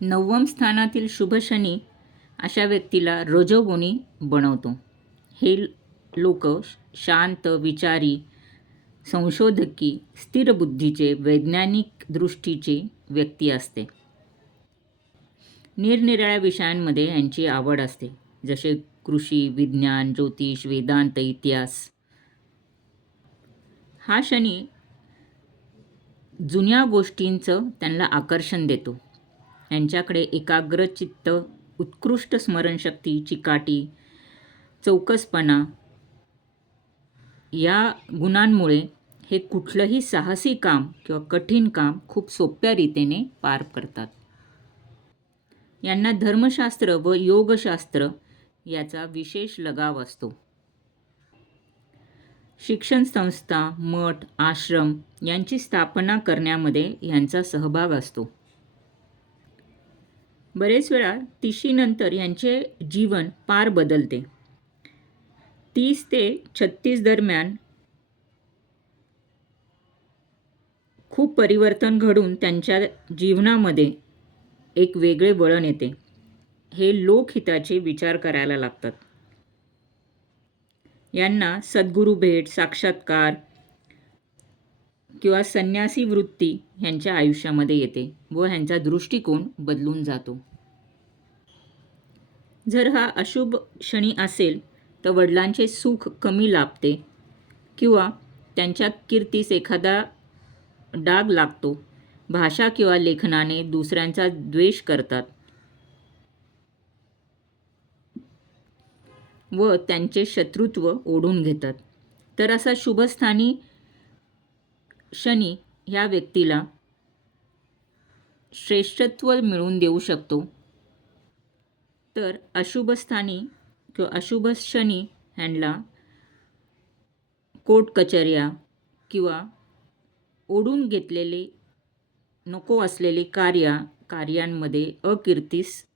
9वम स्थानातील शुभ शनी अशा व्यक्तीला रजोगुणी बनवतो. हे लोक शांत, विचारी, संशोधकी, स्थिर बुद्धीचे, वैज्ञानिक दृष्टीचे व्यक्ती असते. निरनिराळ्या विषयांमध्ये यांची आवड असते, जसे कृषी, विज्ञान, ज्योतिष, वेदांत, इतिहास. हा शनी जुन्या गोष्टींचं त्यांना आकर्षण देतो. यांच्याकडे एकाग्र चित्त, उत्कृष्ट स्मरणशक्ती, चिकाटी, चौकसपणा या गुणांमुळे हे कुठलंही साहसी काम किंवा कठीण काम खूप सोप्या रीतीने पार करतात. यांना धर्मशास्त्र व योगशास्त्र याचा विशेष लगाव असतो. शिक्षण संस्था, मठ, आश्रम यांची स्थापना करण्यामध्ये यांचा सहभाग असतो. बरेच वेळा तिशीनंतर यांचे जीवन पार बदलते. 30 ते 36 दरम्यान खूप परिवर्तन घडून त्यांच्या जीवनामध्ये एक वेगळे वळण येते. हे लोकहिताचे विचार करायला लागतात. यांना सद्गुरू भेट, साक्षात्कार किंवा संन्यासी वृत्ती ह्यांच्या आयुष्यामध्ये येते व ह्यांचा दृष्टिकोन बदलून जातो. जर हा अशुभ शनी असेल तर वडिलांचे सुख कमी लाभते किंवा त्यांच्या कीर्तीस एखादा डाग लागतो. भाषा किंवा लेखनाने दुसऱ्यांचा द्वेष करतात व त्यांचे शत्रुत्व ओढून घेतात. तर असा शुभस्थानी शनी ह्या व्यक्तीला श्रेष्ठत्व मिळवून देऊ शकतो. तर अशुभ स्थानी किंवा अशुभ शनी ह्यांना कोर्ट कचऱ्या किंवा ओढून घेतलेले नको असलेले कार्यांमध्ये अकीर्तीस